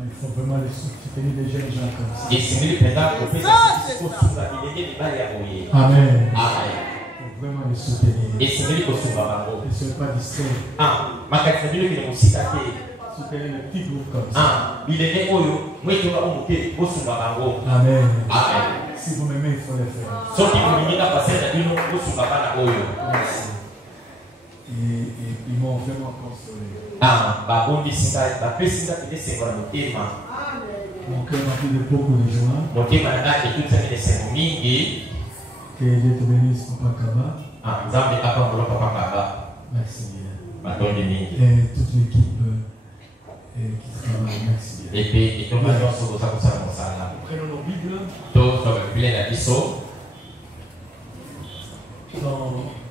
Il faut vraiment les soutenir les jeunes gens comme ça. Amen. Il faut vraiment les soutenir. Ne soyez pas distraits. Soutenez les petits groupes comme ça. Amen. Si vous m'aimez, il faut le faire. Merci. Et ils m'ont vraiment consolé. Mon cœur m'a fait de beaucoup de joie. Que Dieu te bénisse, Papa Kaba. Merci bien. Et toute l'équipe qui travaille, merci bien. Prenons nos Bibles.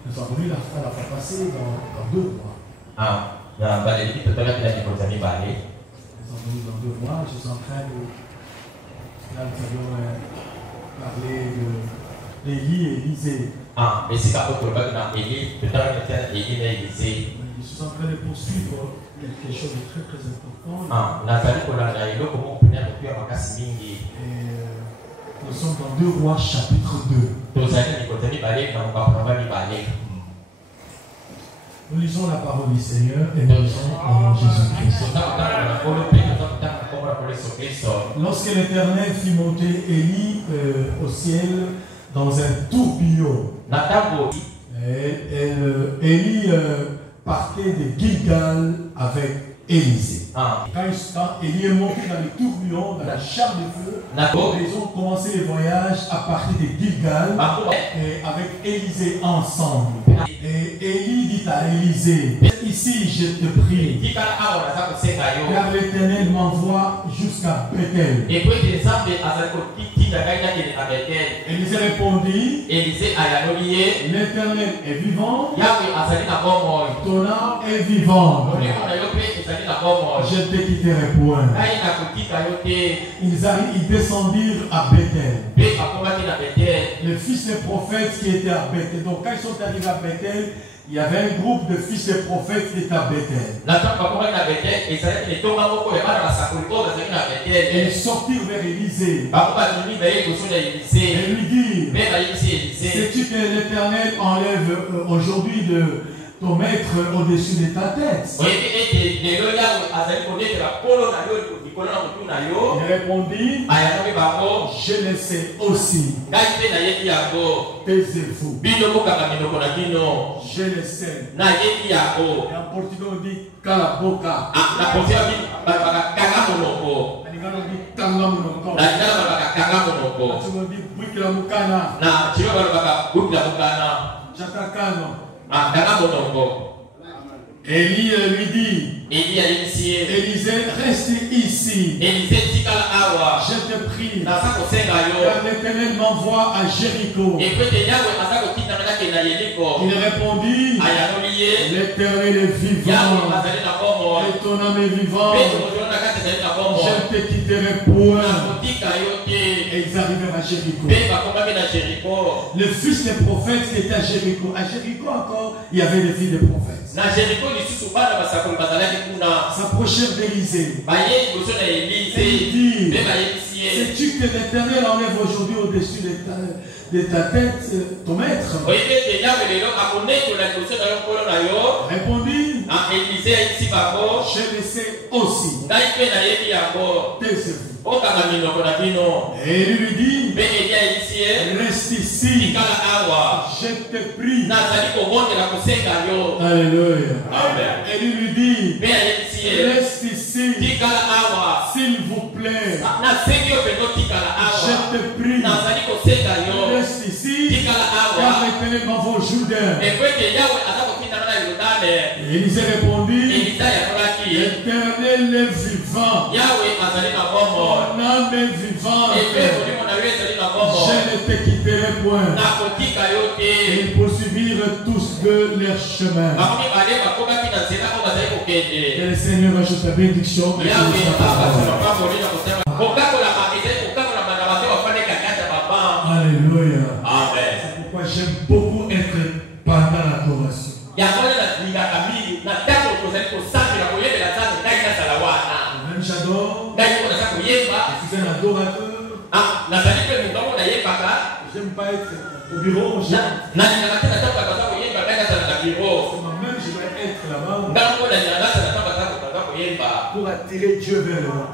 Nous avons lu la fois passée dans 2 mois. Nous avons lu dans 2 mois. Je suis en train de. Là, nous avons parlé d'Élie et Élisée. Je suis en train de poursuivre quelque chose de très très important. Nous sommes dans 2 Rois chapitre 2. Nous lisons la parole du Seigneur et nous lisons en Jésus-Christ. Lorsque l'Éternel fit monter Élie au ciel dans un tourbillon, Élie partait de Gilgal avec Élisée. Quand Élie est monté dans le tourbillon, dans la char de feu, ils ont commencé le voyage à partir de Gilgal avec Élisée ensemble. Et Élie dit à Élisée, ici je te prie, car l'Éternel m'envoie jusqu'à Bethel. Élisée répondit, l'Éternel est vivant, ton âme est vivante. Je ne te quitterai point. Ils descendirent à Bethel. Le fils des prophètes qui était à Bethel. Donc quand ils sont arrivés à Bethel, il y avait un groupe de fils des prophètes qui était à Bethel. Et ils sortirent vers Élisée. Et lui dirent, sais-tu que l'Éternel enlève aujourd'hui ton maître au-dessus de ta tête? Il répondit, je le sais aussi. Taisez-vous. Je le sais. Et en portugais on dit Kalaboka. En lingala on dit Tangamunoko. On dit Bwikilamukana. Jatakano. Élie lui dit, Élisée, reste ici. Je te prie, car l'Éternel m'envoie à Jéricho. Il répondit, l'Éternel est vivant et ton âme est vivante. Je ne te quitterai point. Et ils arrivèrent à Jéricho. Le fils des prophètes qui était à Jéricho. À Jéricho encore, il y avait des filles de prophètes. S'approchèrent d'Élisée. Et il dit, sais-tu que l'Éternel enlève aujourd'hui au-dessus de ta tête ton maître? Répondit, je le sais aussi. Taisez-vous. Et il lui dit, reste ici. Je te prie. Alléluia. Et il lui dit, reste ici. S'il vous plaît. Je te prie. Reste ici. Car l'Éternel m'envoie au Jourdain. Et Élisée répondit, L'éternel est vivant. Mon âme est vivante. Je ne te quitterai point. Ils poursuivirent tous deux leur chemin. Et le Seigneur ajoute la bénédiction. Alléluia. C'est pourquoi j'aime beaucoup être pendant l'adoration. Même j'adore. Je suis un adorateur. J'aime pas être au bureau. Moi-même je dois être là-bas pour attirer Dieu vers le haut.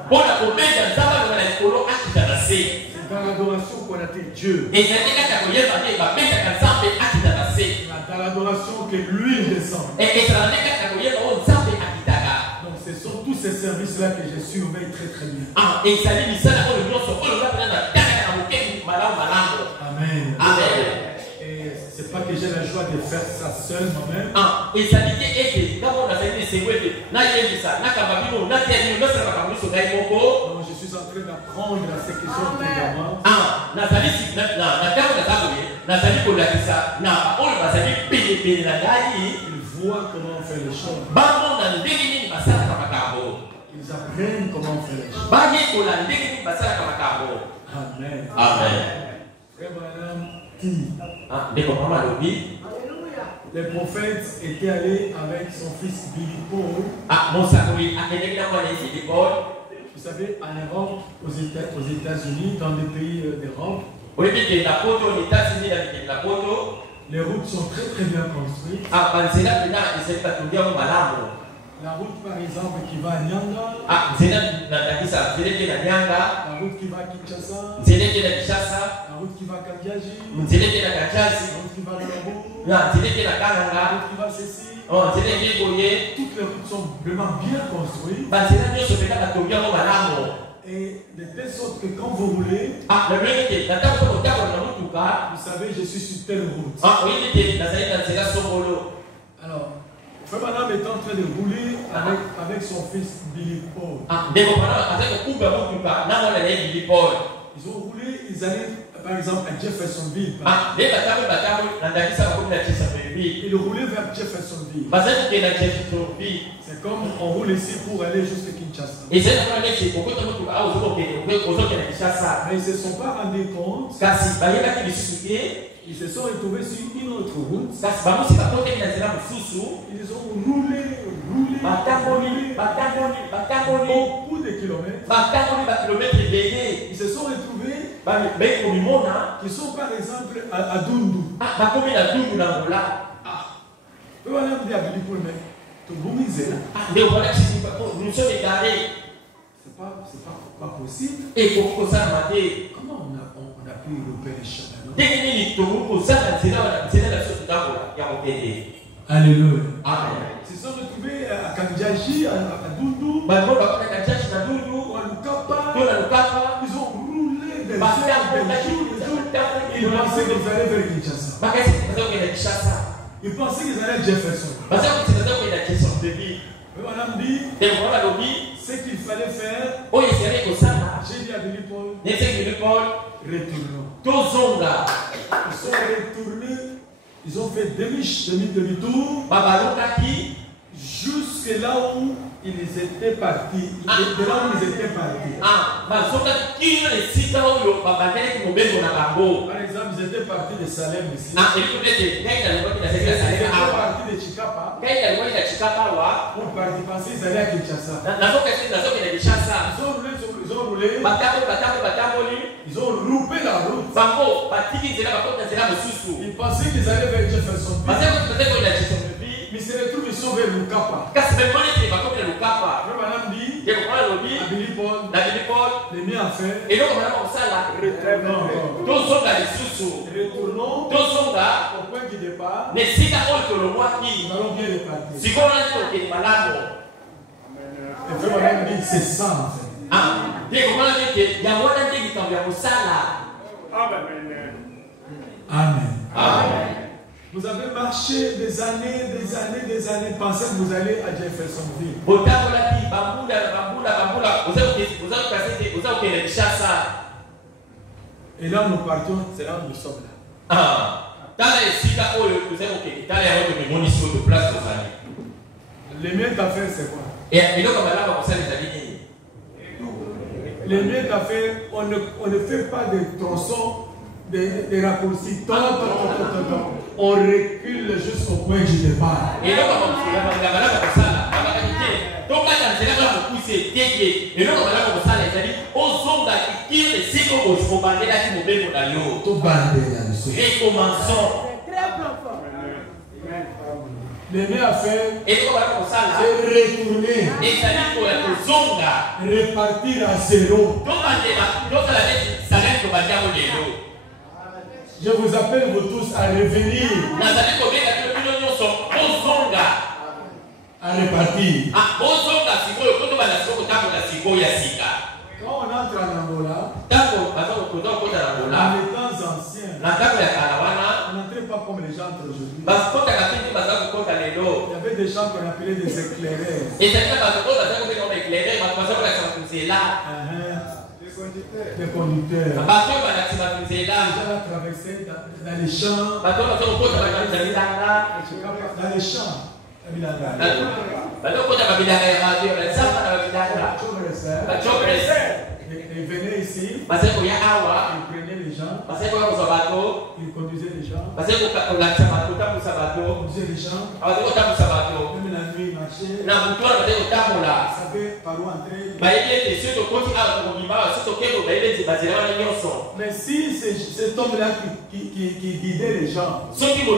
Dans l'adoration qu'on attire Dieu. Dans l'adoration que l'huile descend. Donc ce sont tous ces services-là que je surveille très très bien. Amen. Et c'est pas que j'ai la joie de faire ça seul moi-même. Non, je suis en train d'apprendre à ce qui sont également. Ils voient comment on fait les choses. Ils apprennent comment on fait les choses. Amen. Amen. Frère Branham dit, les prophètes étaient allés avec son fils Billy Paul. Vous savez, en Europe, aux États-Unis, dans des pays d'Europe, les routes sont très très bien construites. La route par exemple qui va à Nyanga, la route qui va à Kinshasa, la route qui va à Kandiaji, la route qui va à Labo, la route qui va à Cécile. Toutes les routes sont vraiment bien construites. Et de telle sorte que quand vous roulez, vous savez, je suis sur telle route. Alors, Frère Branham est en train de rouler avec son fils Billy Paul. Ils ont roulé, ils allaient par exemple à Jeffersonville. Ils roulaient vers Jeffersonville. C'est comme on roule ici pour aller jusqu'à Kinshasa. Mais ils ne se sont pas rendus compte. Ils se sont retrouvés sur une autre route. Ils ont roulé beaucoup de kilomètres. Ils se sont retrouvés qui sont par exemple à Dundu. C'est pas possible. Comment on a pu louper les chemins? Alléluia. Ils se sont retrouvés à Kandiaji, à Dundu, à Lukapa. Ils ont roulé des jours. Ils pensaient qu'ils allaient vers Kinshasa. Ils pensaient qu'ils allaient à Jefferson. Madame dit, ce qu'il fallait faire, j'ai dit à Billy Paul, retournons. Ils sont retournés, ils ont fait demi-tour, jusque là où ils étaient partis. De là où ils étaient partis. Par exemple, ils étaient partis de Salem ici. Ils étaient partis de Chikapa. Pour partir penser qu'ils allaient à Kinshasa. Ils ont roulé. Ils ont loupé la route. Ils pensaient qu'ils allaient vers Jeffersonville. Mais ils se retrouvent, ils sont vers Lukapa. Madame dit à Billy Paul, les miens à faire. Retournons au point du départ. Nous allons bien repartir. Et frère Madame dit c'est ça en fait. Amen. Vous avez marché des années, pensez que vous allez à Jeffersonville. Et là nous partons, c'est là où nous sommes là. Les miens d'affaires c'est quoi? Les miens d'affaires, on ne fait pas des tronçons, des raccourcis. On recule jusqu'au point que je départ. Les miens à faire, c'est retourner, repartir à zéro. Je vous appelle vous tous à revenir, à repartir. Quand on entre en Angola, dans les temps anciens, on n'entrait pas comme les gens aujourd'hui. Il y avait des gens qu'on appelait des éclaireurs. Des conducteurs. Les gens traversaient dans les champs. Dans les champs. Ils venaient ici, ils prenaient les gens, ils conduisaient les gens, même la nuit ils marchaient, ils savaient par où entrer. Mais si c'est cet homme-là qui guidait les gens, ceux qui sont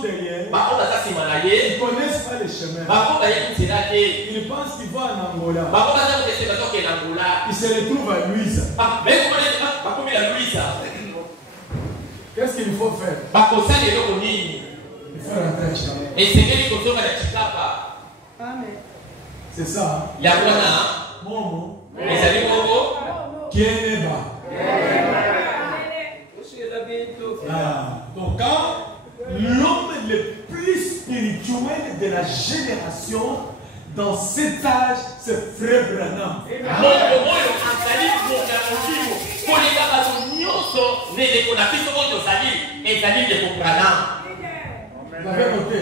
derrière, ils ne connaissent pas les chemins. Ils pensent qu'ils vont en Angola. Il se retrouve à Louisa. Qu'est-ce qu'il faut faire? Il faut rentrer à Chicago. C'est ça. Momo. Kieneba. Donc quand l'homme le plus spirituel de la génération dans cet âge, c'est Frère Branham. Vous avez noté?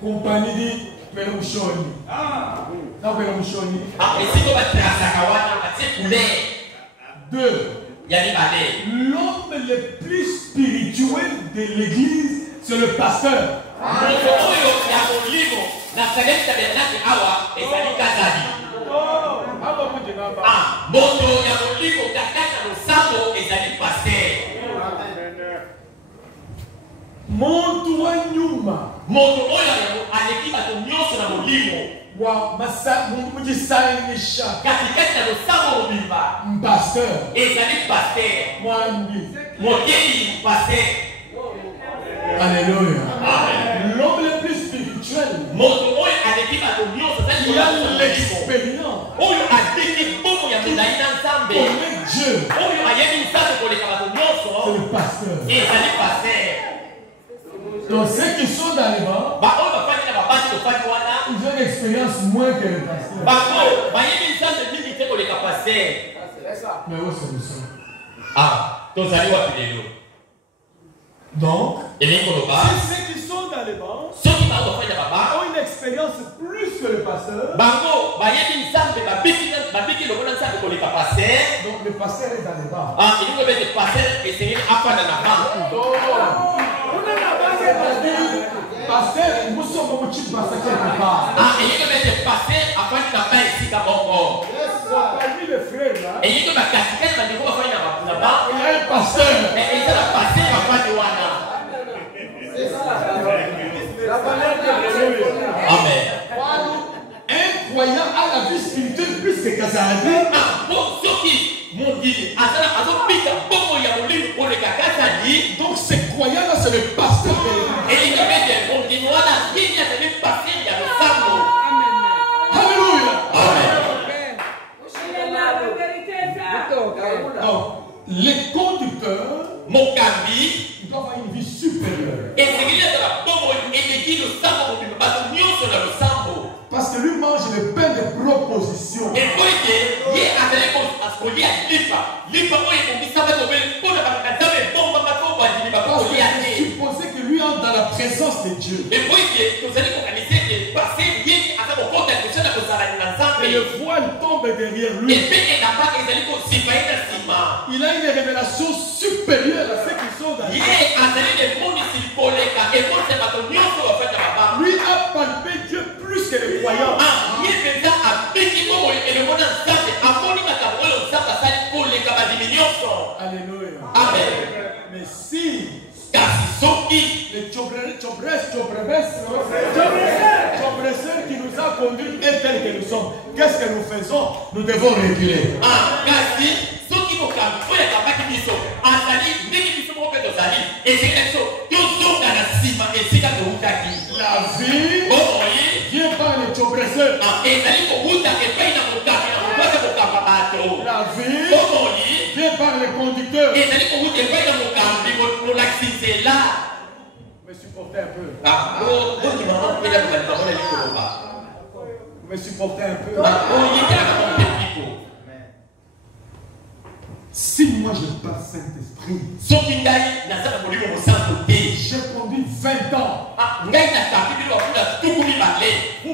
Compagnie dit Perushoni. Non, Perushoni. Deux. L'homme le plus spirituel de l'église, c'est le pasteur. Alléluia. L'homme le plus spirituel, il a l'expérience. Connaît Dieu. C'est le pasteur. Donc ceux qui sont dans les bancs, ils ont une expérience moins que le pasteur. Mais où est-ce que nous sommes? Donc, ceux qui sont dans les bancs ont une expérience plus que le pasteur. Donc le pasteur est dans les bancs. Pasteur, nous sommes au petit pasteur quelque part. Parmi les frères là, il y a un pasteur. Amen. Un croyant a la vie spirituelle plus que Kazadi. Donc ce croyant là c'est le pasteur de l'église. Alléluia. Donc les conducteurs le voile tombe derrière lui. Il a une révélation supérieure à ceux qui sont dans lui. Lui a palpé Dieu plus que les croyants. Alléluia. Amen. Mais si les chobresseurs qui nous a conduits est tel que nous sommes, qu'est-ce que nous faisons? Nous devons reculer. La vie vient par les chobresseurs. La vie vient par les conducteurs. Me supportez un peu. Me supportez un peu. Si moi je n'ai pas Saint-Esprit, j'ai conduit 20 ans.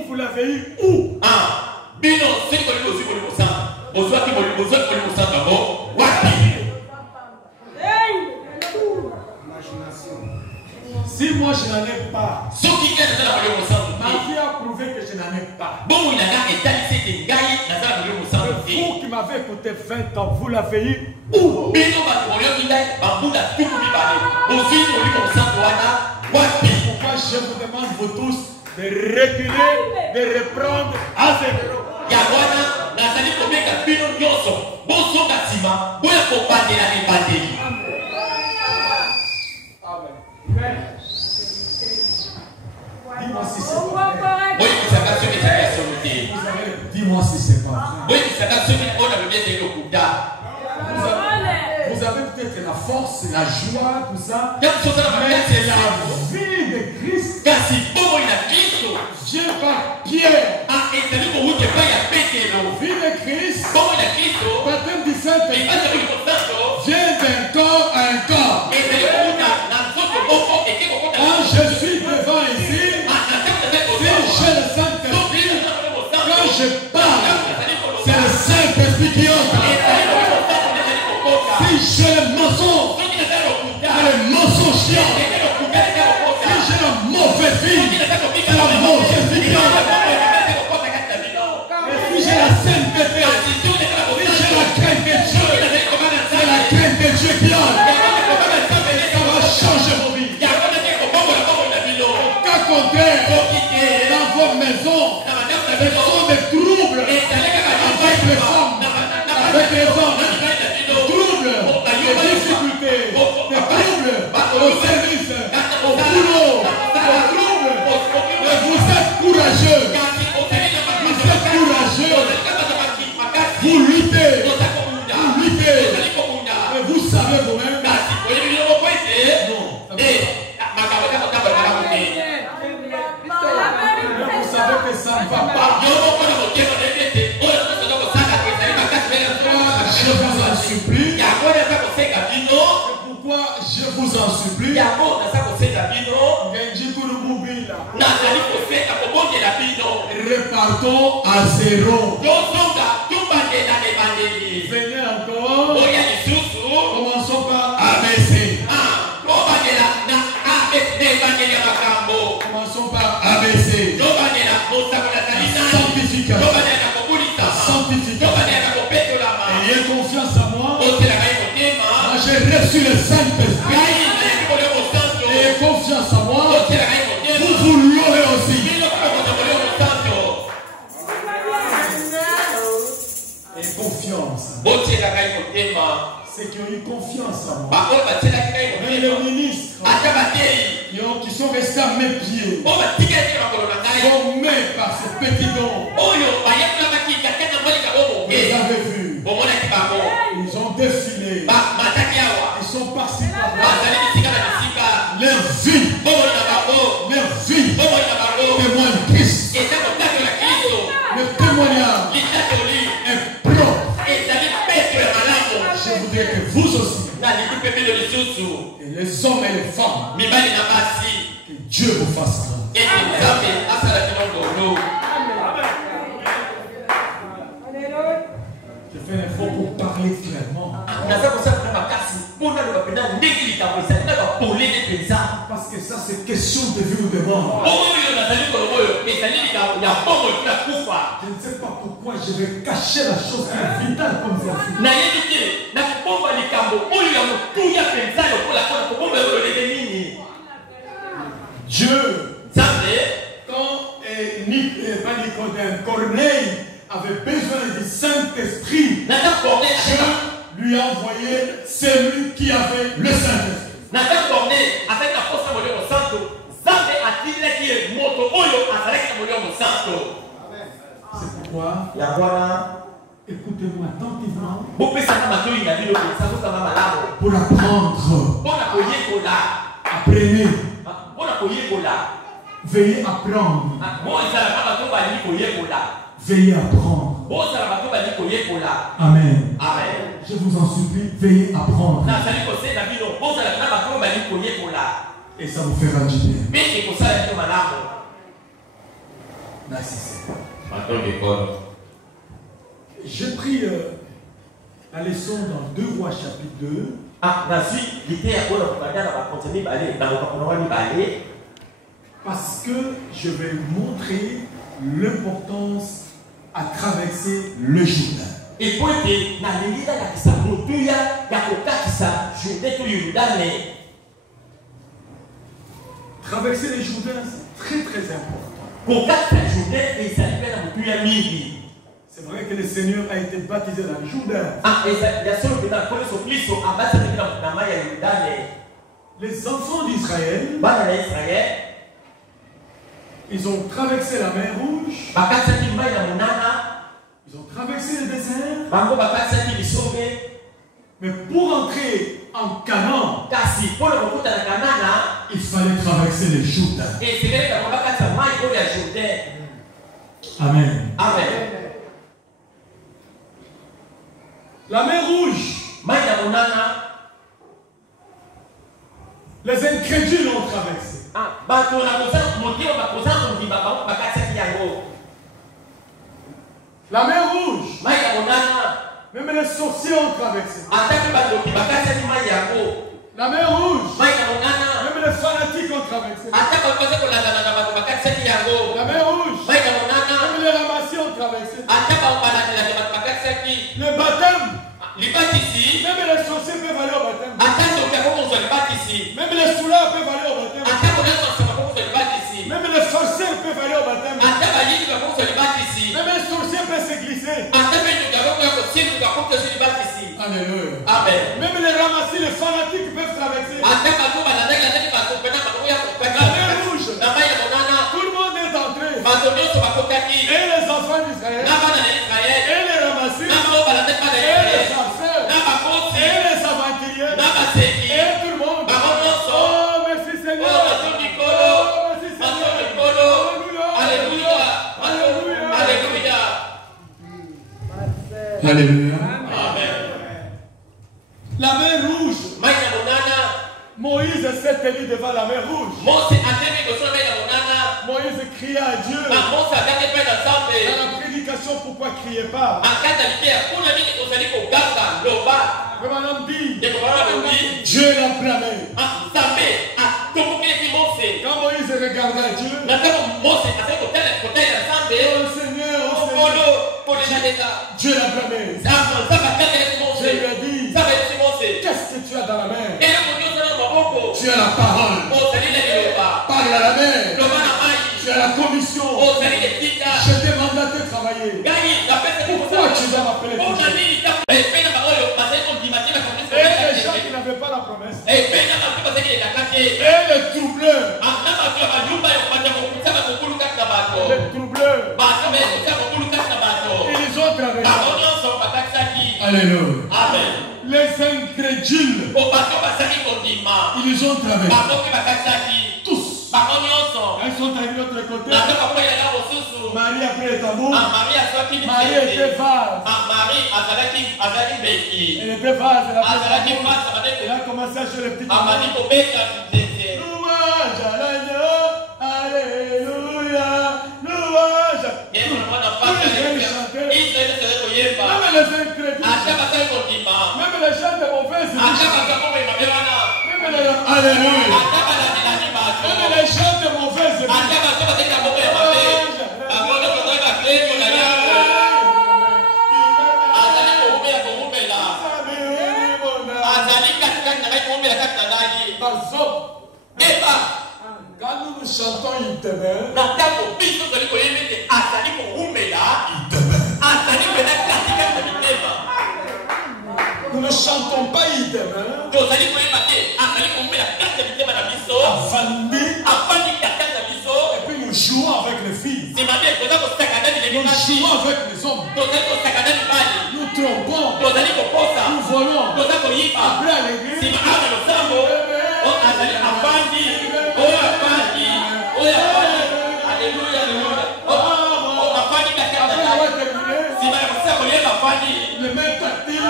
Vous l'avez eu où? Si moi je n'en ai pas, ma vie a prouvé que je n'en ai pas. Vous qui m'avez écouté 20 ans, vous l'avez eu où? Pourquoi je vous demande vous tous de reculer, de reprendre à zéro? Dis-moi si c'est pas vrai. Dis-moi si c'est pas vrai. Vous avez peut-être la force, la joie, tout ça. Mais c'est la vie de Christ. Vient par Pierre. Vie de Christ. Baptême du Saint-Esprit. Vient d'un corps à un corps. Quand je suis devant ici, si j'ai le Saint-Esprit, quand je parle, c'est le Saint-Esprit qui entre. Si j'ai le mensonge, c'est le mensonge qui entre. Si j'ai la mauvaise vie, c'est la mauvaise vie qui entre. Et si j'ai la sainteté, si j'ai la crainte de Dieu, c'est la crainte de Dieu qui entre. Ça va changer vos vies. Au cas contraire, dans vos maisons, ce sont des troubles avec les femmes, avec les hommes, des troubles, des difficultés, des troubles au service, au boulot, des troubles. Mais vous êtes courageux. Vous êtes courageux. Vous luttez. Vous luttez. Mais vous savez vous-même. Non. Vous savez que ça ne va pas. Je vous en supplie. Pourquoi je vous en supplie? Repartons à zéro. Venez encore. Commençons par ABC. Commençons par ABC. Sanctification. Ayez confiance en moi. Moi j'ai reçu le Saint-Esprit. Ayez confiance en moi. Vous l'aurez aussi. Et confiance. Ceux qui ont eu confiance en moi. Même les ministres qui sont restés à mes pieds, formés par ce petit don. Vous les avez vus. Ils ont défilé. Ils sont par-ci par-là. Leur vie témoigne Christ. Le témoignage est propre. Je voudrais que vous aussi, et les hommes et les femmes, que Dieu vous fasse grâce. Je ne sais pas pourquoi je vais cacher la chose qui est vitale comme ça. Dieu, quand Nicodème, Corneille avait besoin du Saint-Esprit, Dieu lui a envoyé celui qui avait le Saint-Esprit. C'est pourquoi, écoutez-moi attentivement pour apprendre. Apprenez. Veuillez apprendre. Veuillez apprendre. Amen. Je vous en supplie, veuillez apprendre. Et ça vous fera du bien. Merci Seigneur. J'ai pris la leçon dans 2 Rois chapitre 2. Parce que je vais montrer l'importance à traverser le Jourdain. Traverser le Jourdain, c'est très très important. C'est vrai que le Seigneur a été baptisé dans le Jourdain. Les enfants d'Israël, ils ont traversé la mer Rouge. Ils ont traversé le désert. Mais pour entrer en Canaan, il fallait traverser le Jourdain. Amen. La mer Rouge, les incrédules l'ont traversé. La mer Rouge, même les sorciers ont traversé. La mer Rouge, même les fanatiques ont traversé. La mer Rouge, même les ramassiers ont traversé. Le baptême, même les sorciers peuvent aller au baptême. Même les soulards peuvent aller au baptême. Même les sorciers peuvent aller au baptême. Même les sorciers peuvent se glisser. Alléluia. Amen. Même les ramassis, les fanatiques peuvent traverser. La mer Rouge, tout le monde est entré. Et les enfants d'Israël, et les ramassis, et les chasseurs, et les aventuriers, et tout le monde. Oh, merci Seigneur. Alléluia. La mer Rouge. Moïse s'est tenu devant la mer Rouge. Moïse cria à Dieu. Dans la prédication, pourquoi criez pas? Le madame dit, Dieu l'a blâmé. Quand Moïse regardait Dieu, Dieu l'a blâmé. Dieu lui a dit, qu'est-ce que tu as dans la main? Tu as la parole. Parle à la mer. Tu as la commission. Je t'ai mandaté de travailler. Pourquoi tu dois m'appeler? Et les gens qui n'avaient pas la promesse. Et les troubleurs. Les troubleurs. Ils ont traversé. Alléluia. Amen. Les incrédules. Ils ont traversé. Tous. Ils sont arrivés de l'autre côté. Marie a pris le tambour. Marie était vase. Elle était vase. Elle a commencé à jouer le petit tambour. Louange à l'agneau. Alléluia. Louange. Même les incrédules. Même les gens de mauvaise vie. Alléluia. Même les gens de mauvaise vie. demeure, nous ne chantons pas il demeure, et puis nous jouons avec les filles, nous jouons avec les hommes, nous trompons, nous volons, après à l'église, le même tactile.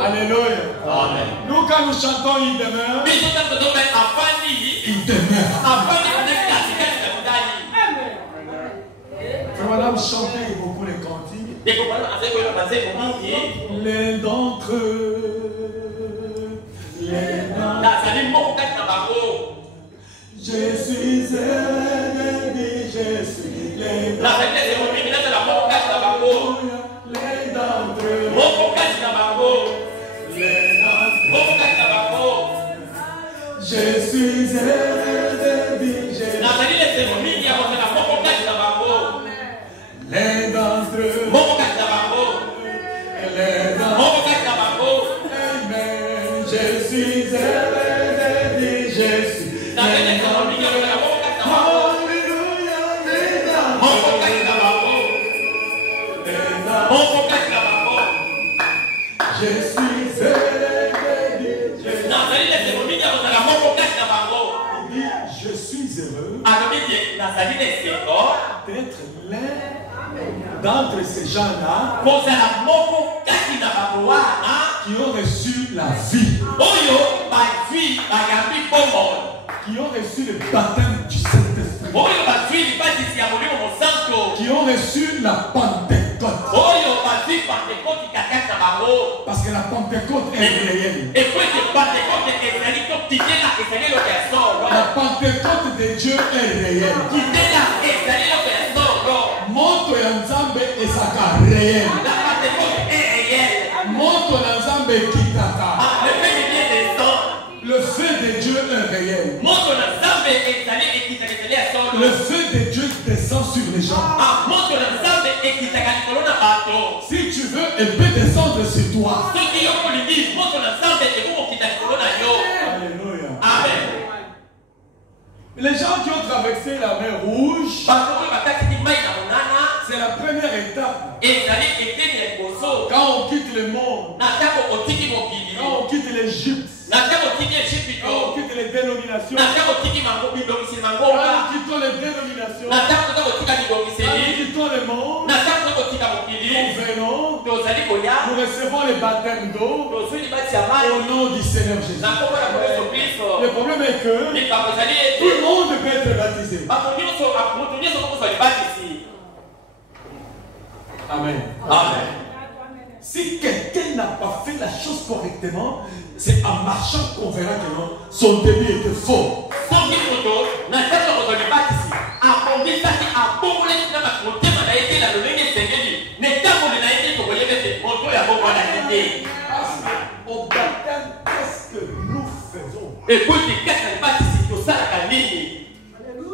Alléluia. Nous quand nous chantons il demeure, il demeure. Madame chantait beaucoup les cantiques. L'un d'entre eux, je suis aidé, je suis l'un d'entre eux. Je suis aidé, je suis l'un d'entre eux. Amen. Je suis aidé, je suis l'un d'entre eux. Alléluia. Je suis aidé, je suis heureux d'être l'un d'entre ces gens-là qui ont reçu la vie, qui ont reçu le baptême du Saint-Esprit, qui ont reçu la Pentecôte. Parce que la Pentecôte est réelle. La Pentecôte de Dieu est réelle. Moto ya Nzambe ezaka réel. Moto ya Nzambe kitaka. Le feu de Dieu est réel. Le feu de Dieu descend sur les gens. Si tu veux, elle peut descendre sur toi. Alléluia. Amen. Les gens qui ont traversé la mer Rouge, c'est la première étape. Quand on quitte le monde, quand on quitte l'Égypte, quand on quitte les dénominations, quand nous quittons les dénominations, quand nous quittons le monde, nous venons, nous recevons le baptême d'eau au nom du Seigneur Jésus. Le problème est que tout le monde peut être baptisé. Amen. Amen. Si quelqu'un n'a pas fait la chose correctement, c'est en marchant qu'on verra que non, son début était faux. Au baptême, qu'est-ce que nous faisons?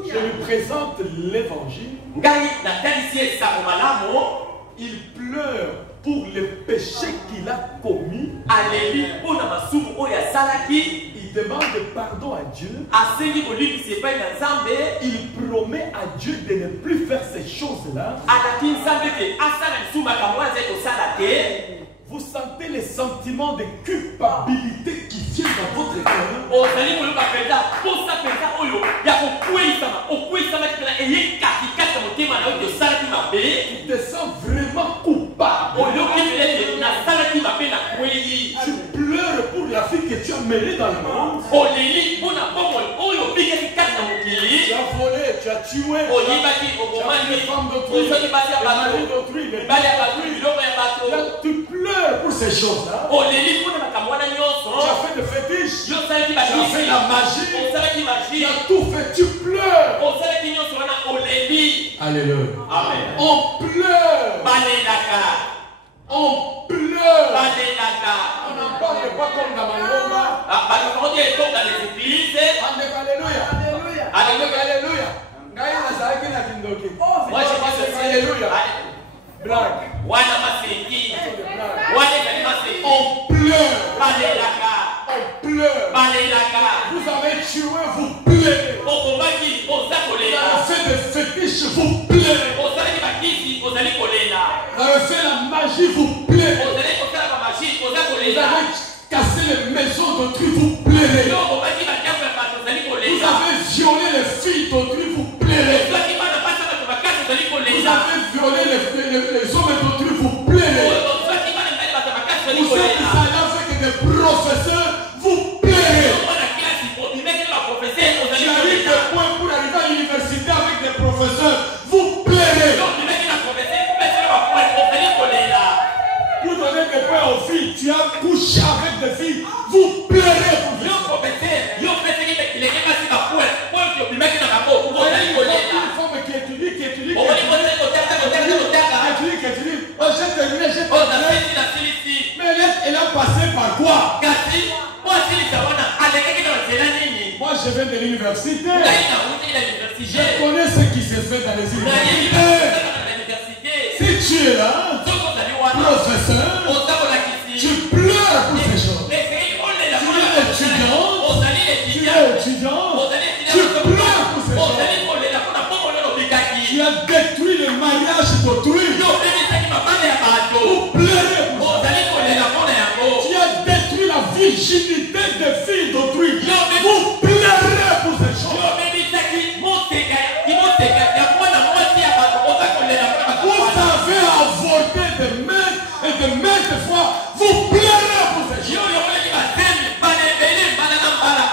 Je lui présente l'évangile. Il pleure pour les péchés qu'il a commis. Il demande pardon à Dieu. Il promet à Dieu de ne plus faire ces choses-là. Vous sentez les sentiments de culpabilité qui viennent dans votre cœur. Tu te sens vraiment coupable. Tu pleures pour la fille que tu as mêlée dans le monde. Tu as volé, tu as tué, tu as fait les femmes d'autrui, les maris d'autrui, tu pleures pour ces choses-là. Tu as fait des fétiches, tu as fait la magie, tu as tout fait, tu pleures. Alléluia. Amen. On pleure. On pleure. pas comme dans ma lomba. On est comme dans les églises. Alléluia. Alléluia. Alléluia. Moi, je pense que c'est Alléluia. Blague. On pleure. On pleure. Vous avez tué, vous pleurez. Vous avez fait des fétiches, vous pleurez. Vous avez fait la magie, vous pleurez. Vous avez cassé les maisons d'autrui, vous pleurez. Vous avez violé les filles d'autrui, vous pleurez. Vous avez violé les hommes d'autrui, vous pleurez. Vous êtes allé avec des professeurs, vous pleurez. Tu as eu des points pour arriver à l'université avec des professeurs, vous pleurez. Pour donner des points aux filles, tu as couché avec des filles, vous pleurez. Mais elle a passé par quoi? Moi je viens de l'université. Je connais ce qui se fait dans les universités. Si tu es là, professeur, tu pleures pour ces choses. Tu es étudiant, tu pleures pour ces choses. Tu as détruit le mariage d'autrui. Vous pleurez pour ça. Tu as détruit la virginité des filles d'autrui. Vous pleurez pour ces choses. Vous avez avorté de maintes fois. Vous pleurez pour ces choses.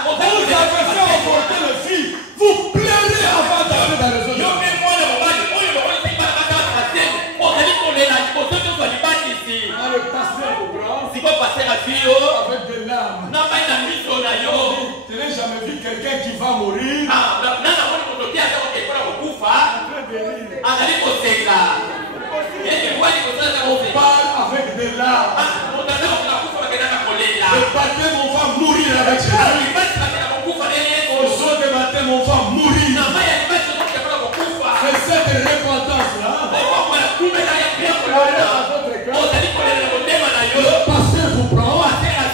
Vous avez fait avorter les filles. Vous pleurez avant d'arriver dans les autres. Le pasteur avec des larmes. Tu n'as jamais vu quelqu'un qui va mourir. On parle avec des larmes. Le baptême, on va mourir avec Jésus. Au jour du baptême, on va mourir. C'est cette repentance-là. Le pasteur vous prend,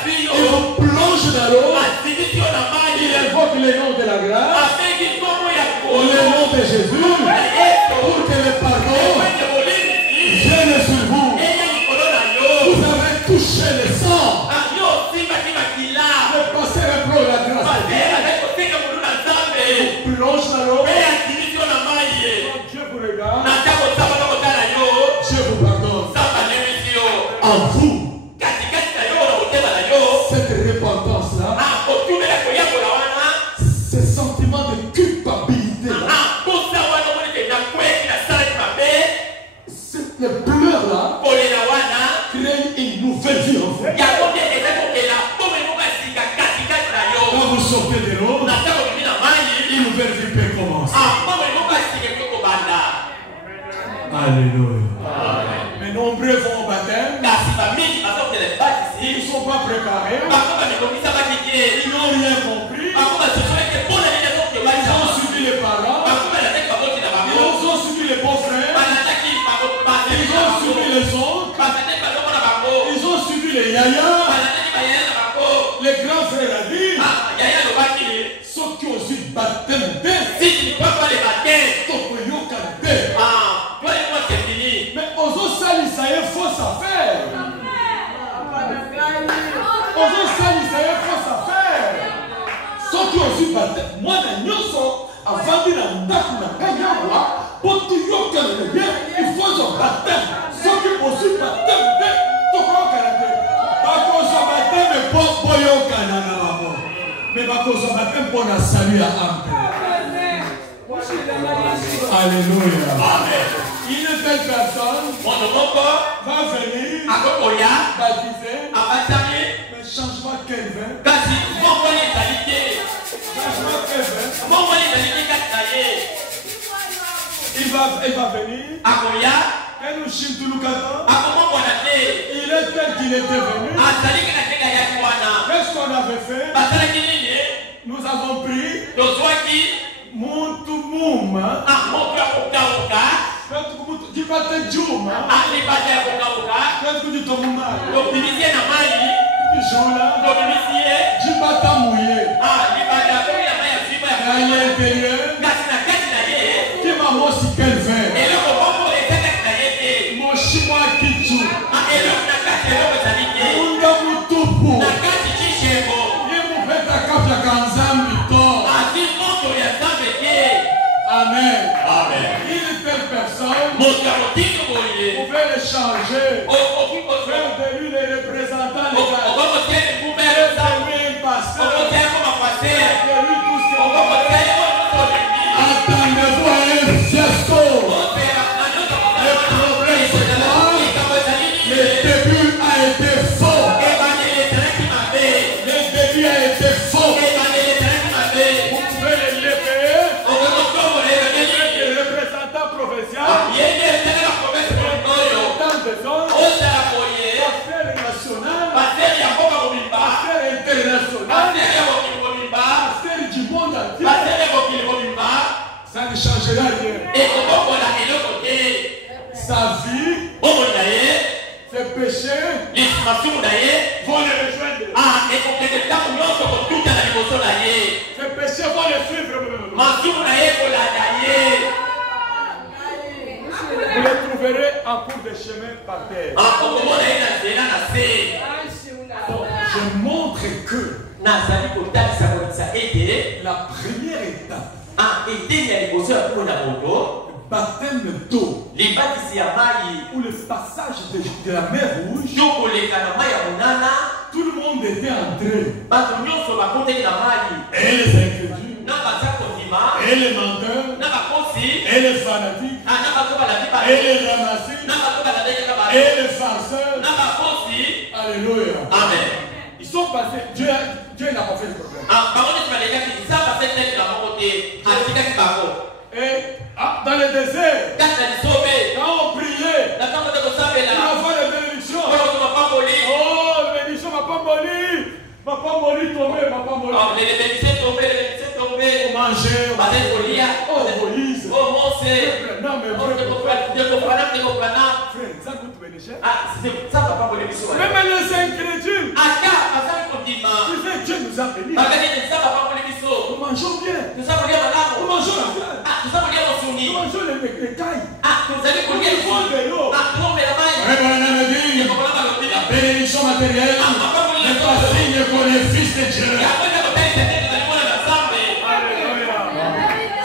il vous plonge dans l'eau, il invoque le nom de la grâce, le nom de Jésus, pour que le pardon vienne sur vous. Vous avez touché le sang. Le pasteur implore la grâce de Dieu. Vous plonge dans l'eau. Dieu vous regarde. Dieu vous pardonne. En vous. Cette repentance-là, ce sentiment de culpabilité, les pleurs-là créent une nouvelle vie en vous. Quand vous sortez de l'eau, une nouvelle vie peut commencer. Alléluia. Mais nombreux vont au baptême. Ils ne sont pas préparés. Ils n'ont rien compris. Ils ont suivi les parents. Ils ont suivi les beaux-frères. Ils ont suivi les oncles. Ils ont suivi les yayas. Les grands frères à dire. Ceux qui ont suivi le baptême d'eux. Si tu ne peux pas les baptêmes, mais aux autres salles, ça y est, fausse affaire. Aux autres salles, ça y est, fausse affaire. Ceux qui ont suivi le baptême, moi, nous sommes avant de la date, pour tout le monde, il faut son baptême. Ceux qui ont suivi le baptême, tout le monde, pas qu'on soit baptême, mais pas pour le Canada, mais pas qu'on soit baptême pour la salut à âme. Alléluia. Amen. Une telle personne va venir baptiser, mais changement qu'elle veut. Changement qu'elle veut. Il va venir. Il est tel qu'il était venu. Nous avons pris Montumuma. Tu vas te Juma. Amen. Amen. Une telle personne pouvait le changer, faire de lui les représentants légaux, faire de lui un pasteur, faire de lui tout ce qu'on veut. Attendez-vous à un fiasco. Le problème c'est quoi? Le début a été faux. Le début a été faux. Vous pouvez les lever. Ça ne changera rien. Sa vie, ses péchés vont le rejoindre. Ses péchés vont le suivre. Vous les trouverez en cours de chemin par terre. Je montre que la première étape, baptême d'eau, ou le passage de la mer Rouge, tout le monde était entré. Et les incrédules, et les menteurs, et les fanatiques, et les ramassés, et les farceurs. Alléluia. Amen. Ils sont passés. Dieu n'a pas fait le problème. Et dans le désert, quand on priait, on avoir les bénédictions. Oh, les bénédictions, ma pas molli. Ma pas molli tombé, ma pas molli. Les bénédictions tombées. On mangeait. Oh, Moïse. Oh, Mose. Non, mais ça coûte bénédiction. Même les incrédules. Dieu nous a bénis. Nous mangeons bien. Nous mangeons la viande. Nous mangeons les tailles. Nous buvons de l'eau. La bénédiction matérielle n'est pas signe qu'on est fils de Dieu.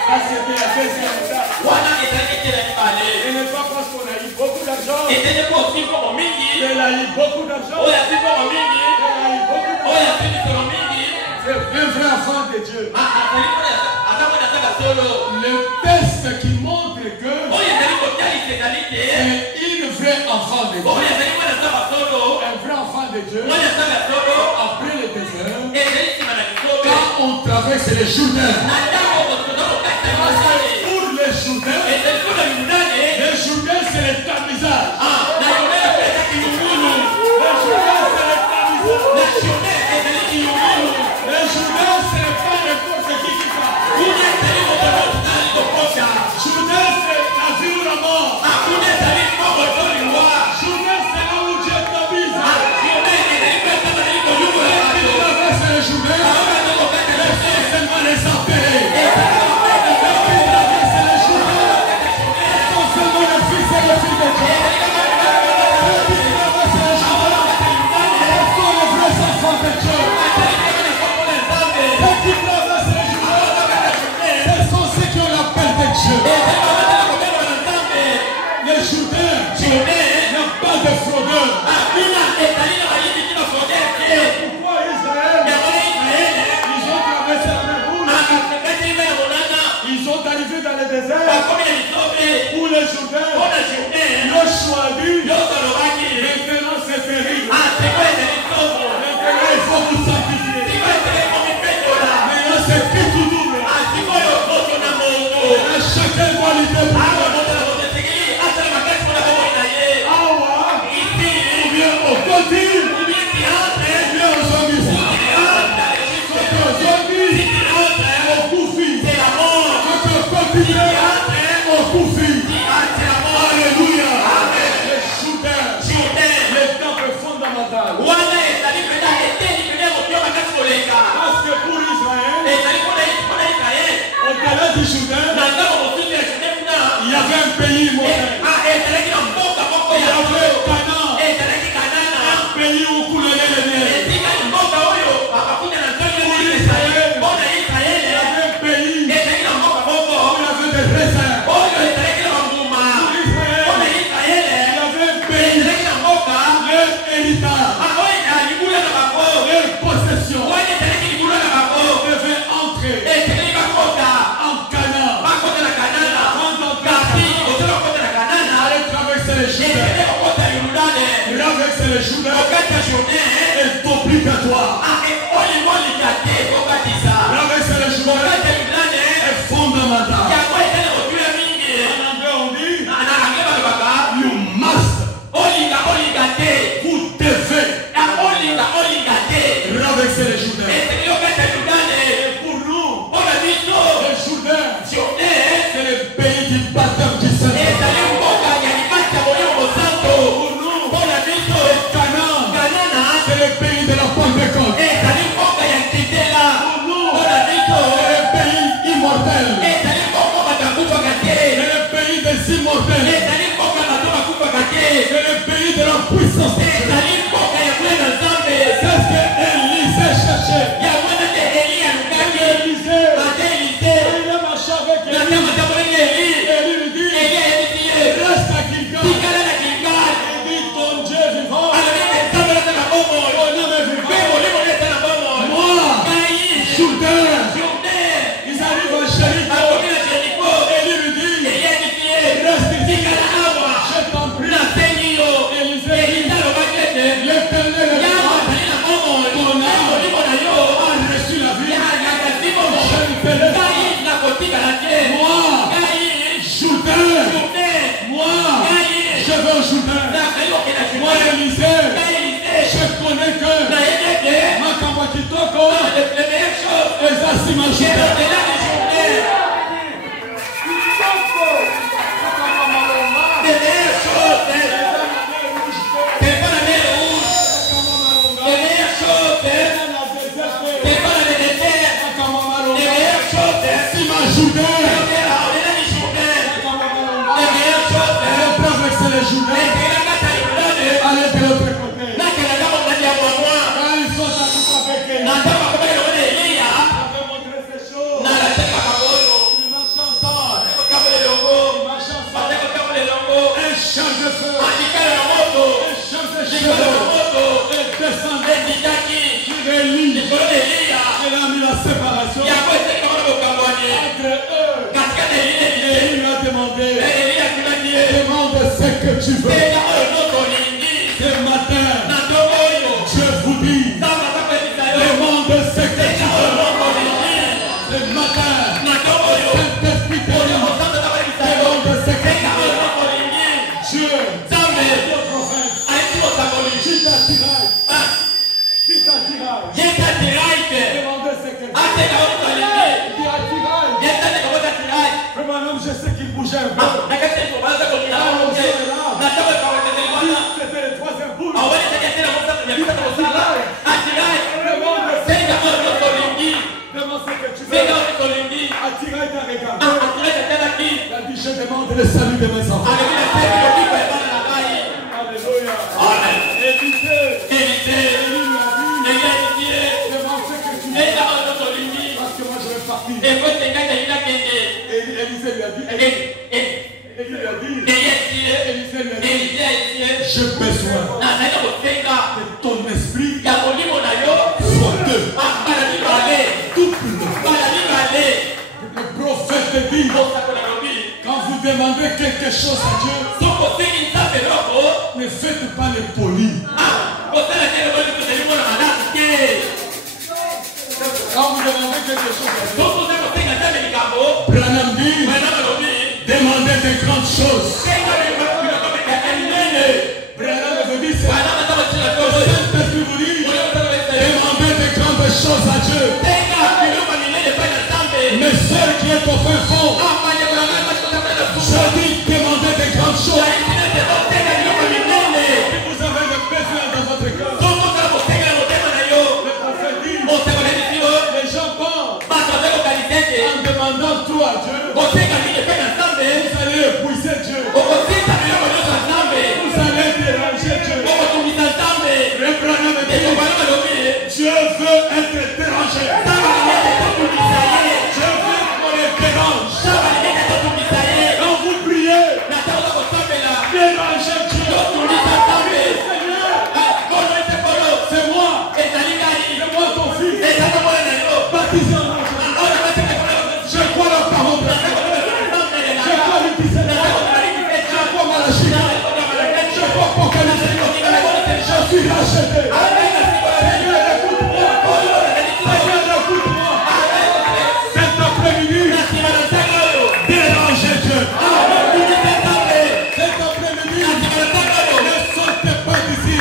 Ça c'était la deuxième étape. Et n'est pas parce qu'on a eu beaucoup d'argent. Elle a eu beaucoup d'argent. C'est un vrai enfant de Dieu. Le test qui montre que c'est une vraie enfant de Dieu. Un vrai enfant de Dieu. Après le désert, quand on traverse les Jourdain, pour les Jourdain, c'est le tamisage. Les pays immortel. Il y avait Canaan. Un pays où coulait le miel. Est obligatoire. Est fondamental. En anglais on dit you must. Vous devez rabaisser les Jourdains. Et pour nous, les Jourdains, c'est le pays du baptême du Saint-Esprit. C'est le pays de la Pentecôte. C'est le pays immortel. C'est le pays des immortels. C'est le pays de la puissance. C'est ce que Élisée cherchait. Il a marché avec Élie. Élie lui dit, reste à Gilgal. Il dit, ton Dieu vivant. Ils arrivent à Jéricho. Élie lui dit, reste ici. Je t'en prie. Élisée dit, l'Éternel est vivant. Ton âme a reçu la vie. Je ne te laisse pas. Moi, Jourdain. Moi, je veux Jourdain. Moi, Élisée, je connais que ma Kambakitoko est assis ma Jourdain. Elle a mis la séparation entre eux. Et il lui a demandé, demande ce que tu veux. Ce matin, je vous dis, demande ce que tu veux. Ce matin, Saint-Esprit te dit, demande ce que tu veux. Dieu, le prophète, qui t'attiraille. Demandez ce que tu veux. Madame, je sais qu'il bougeait un peu. C'était le troisième bout. Demande ce que tu veux. Attiraille t'a regardé. Il a dit, je demande le salut de mes enfants. Alléluia. Élisée lui a dit, j'ai besoin que ton esprit soit deux. Le prophète dit, quand vous demandez quelque chose à Dieu, ne faites pas les polis. Quand vous demandez quelque chose à Dieu, Branham dit, demandez de grandes choses. Branham vous dit, Saint-Esprit vous dit, demandez de grandes choses à Dieu. Mais celle qui est au fin fond, je dis, demandez de grandes choses. Vous avez des besoins dans votre cœur. Le prophète dit, les gens pensent en demandant tout à Dieu, vous allez épuiser Dieu. être dérangé. Je veux qu'on les dérange. Quand vous priez, dérangez Dieu. C'est moi. C'est moi ton fils. Baptisé en ange. Je crois la parole de Dieu. Je crois le 17. Je crois Malachie. Je crois Apocalypse. Je suis racheté. Seigneur, écoute-moi. Seigneur, écoute-moi. Cet après-midi, dérangez Dieu. Cet après-midi, ne sortez pas d'ici.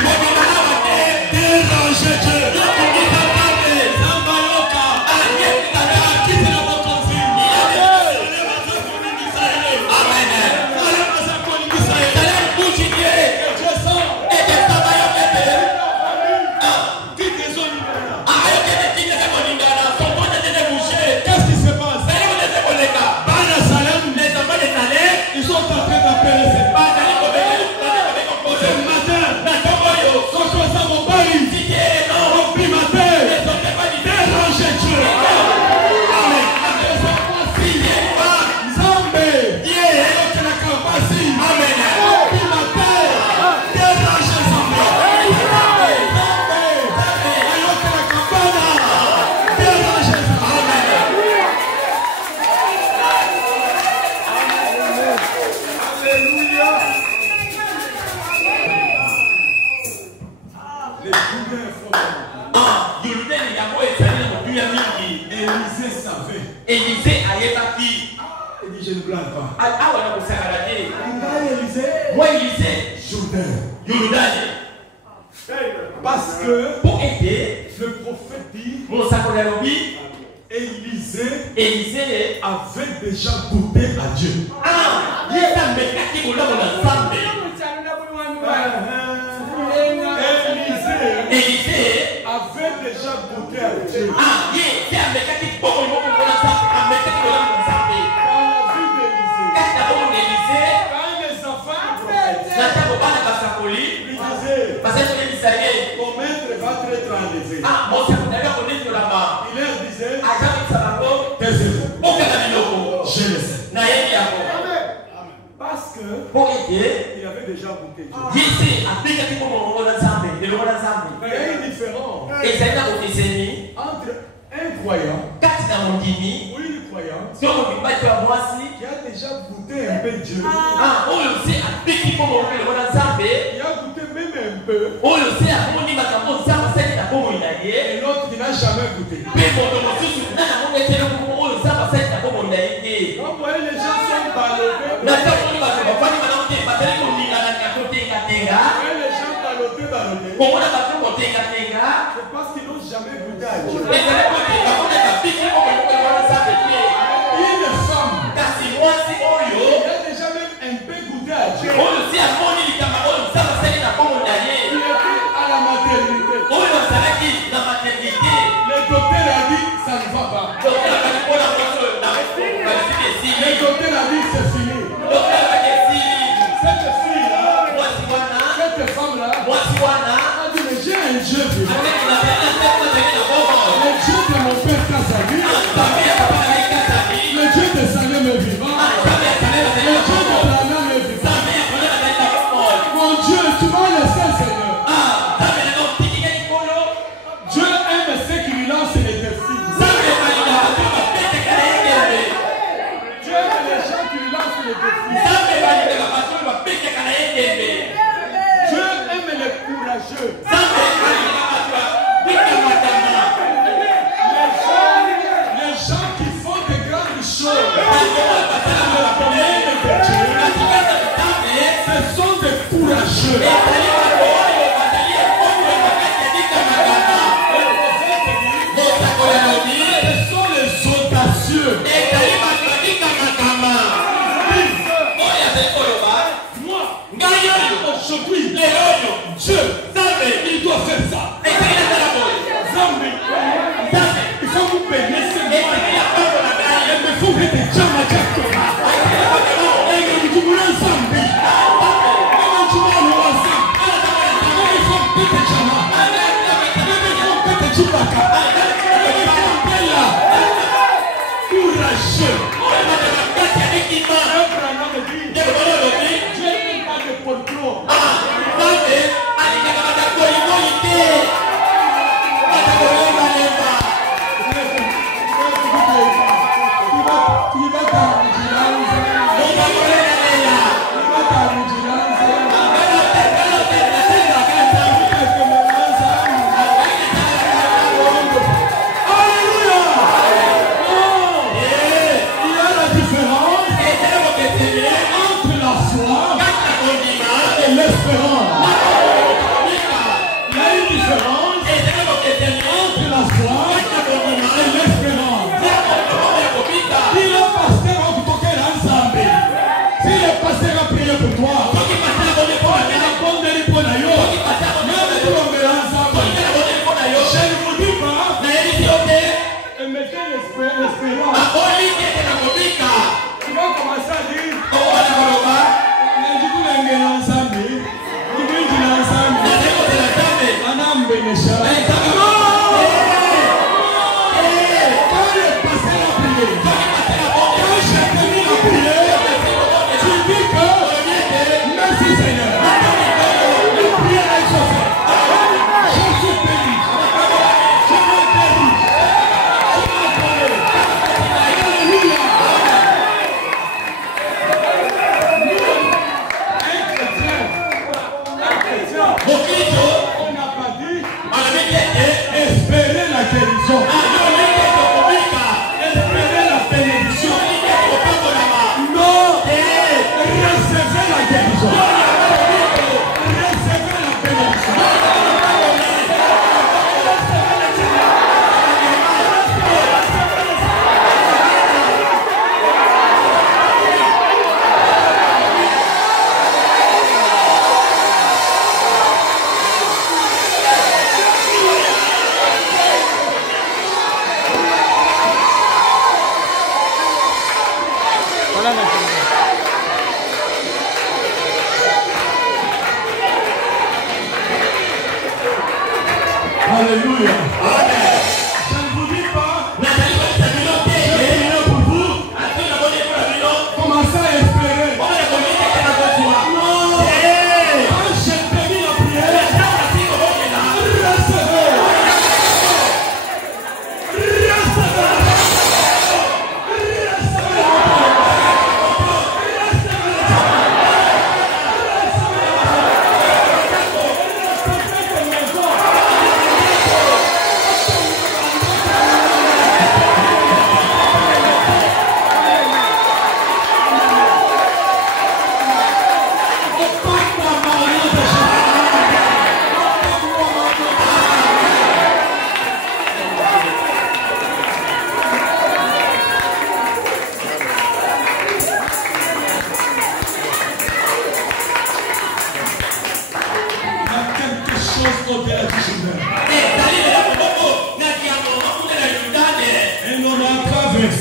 Dérangez Dieu. Zambayoka. Quittez la vacances. Qu'est-ce qui se passe? Bana Salem, ils sont en train d'appeler ce matin. Sokosa Mobali, Opimater, dérangez Dieu. Amen. Zambé, Okenakabasi, Opimater, dérangez Zambé. Zambé, Okenakabana, dérangez Zambé. Alléluia. Les Judains font Élisée savait. Il dit je ne blague pas. Élisée, Jourdain. Parce que le prophète dit Élisée avait déjà goûté à Dieu. Élisée avait déjà goûté à Dieu. Dans la vie d'Élisée, quand les enfants lui disaient ton maître va te être enlevé. Il leur disait taisez-vous. Je le sais. Parce que il avait déjà goûté Dieu. Il y a une différence entre un croyant ou une croyante qui a déjà goûté un peu Dieu. Il a goûté même un peu. Et l'autre qui n'a jamais goûté. Quand vous voyez les gens sont ballottés. Les gens ballottés. C'est parce qu'ils n'ont jamais goûté à Dieu. Une femme qui a déjà même un peu goûté à Dieu. Il était à la maternité. Le docteur a dit ça ne va pas. Le docteur a dit c'est fini. Cette fille-là, cette femme-là, a dit mais j'ai un Dieu vivant. Le Dieu de mon père Kassadi, le Dieu de Salem est vivant, le Dieu de Branham est vivant. Mon Dieu, tu m'as laissé, Seigneur. Dieu aime ceux qui lui lancent les défis. Dieu aime les gens qui lui lancent les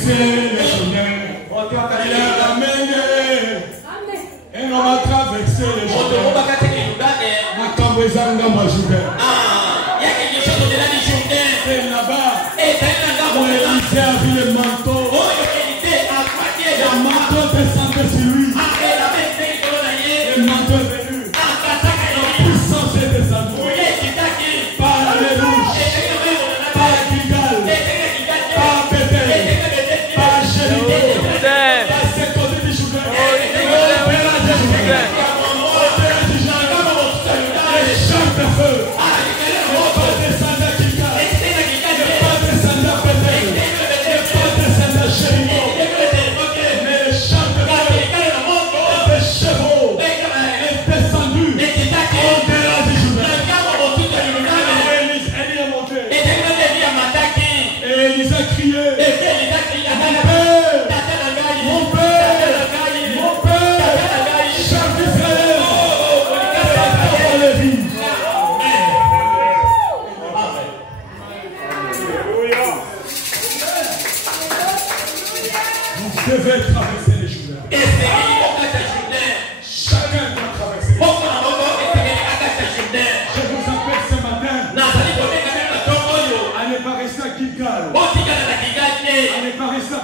traversé le Jourdain. Il a ramené. Et on a traversé le Jourdain. Makambwezanga Jourdain. C'est là-bas où Élisée a vu le manteau. Le manteau descendait sur lui. Le manteau est venu. La puissance est descendue. Par les rouges. Par Gilgal. Par Bethel. Par Jéricho. Par ce côté du Jourdain. Au-delà du Jourdain. Au-delà du Jourdain. Les champs de feu.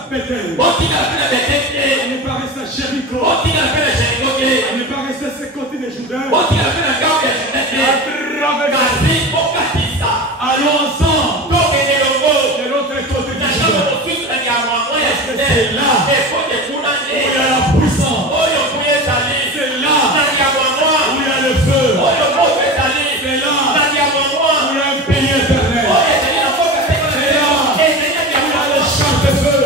Bethel. On n'est pas resté à Jéricho. On n'est pas resté à ce côté des Jourdain. Allons ensemble. De l'autre côté du Jourdain. C'est là où il y a la puissance. C'est là où il y a le feu. C'est là où il y a un pays éternel. C'est là où il y a le champ de feu.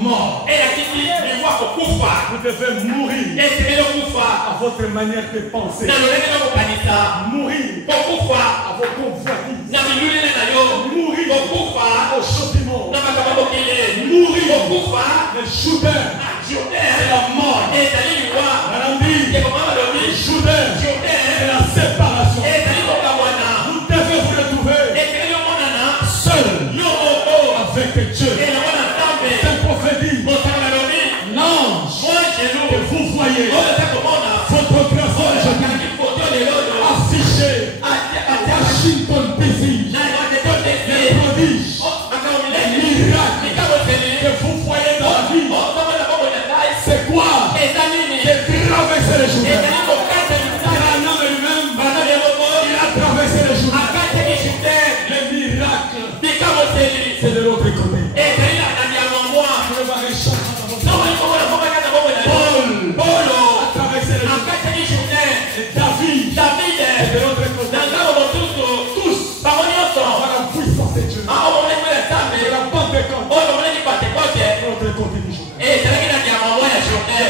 Mort. Vous devez mourir à votre manière de penser. Mourir à vos convoitises. Mourir au châtiment. Mourir le Jourdain. C'est la mort. Le Jourdain c'est la séparation. Vous devez vous retrouver seul avec Dieu. C'est prophétie. L'ange que vous voyez, votre grâce affiché à Washington DC, les prodiges, les miracles que vous voyez dans la vie, c'est quoi? C'est traverser les jours. Branham lui-même, il a traversé les jours. Les miracles, c'est de l'autre côté.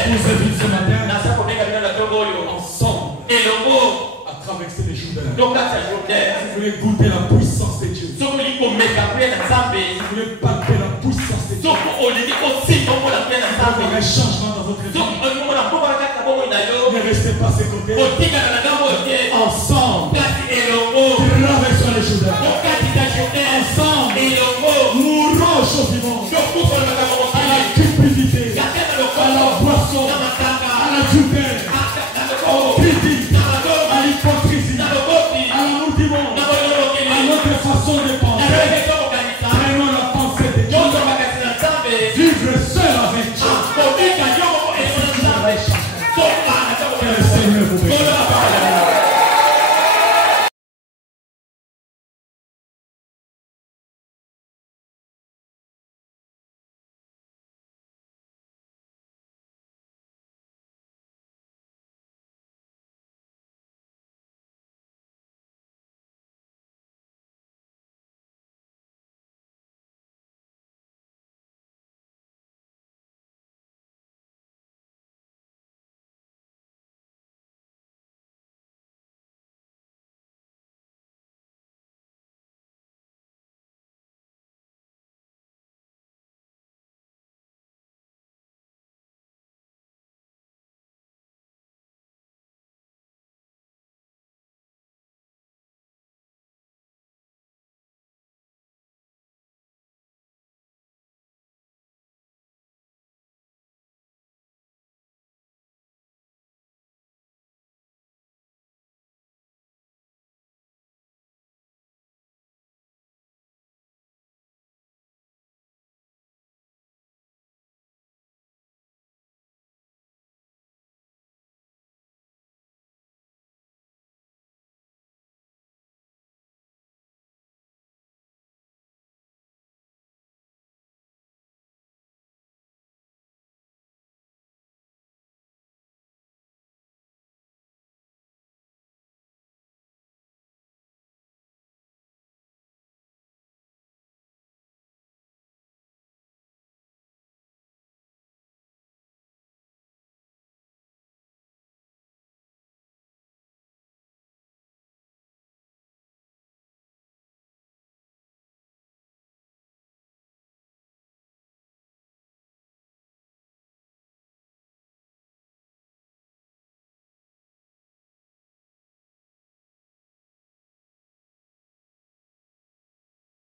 Vous invite ce matin ensemble à traverser les Jourdains. Vous voulez goûter la puissance de Dieu. Vous voulez palper la puissance de Dieu. Vous voulez un changement dans votre vie. Ne restez pas à ses côtés. Ensemble, traversons les Jourdains. Ensemble, mourons au chauffement. À la cupidité, à la boisson, à la tutelle, au critique, à l'hypocrisie, à l'amour du monde, à notre façon de penser.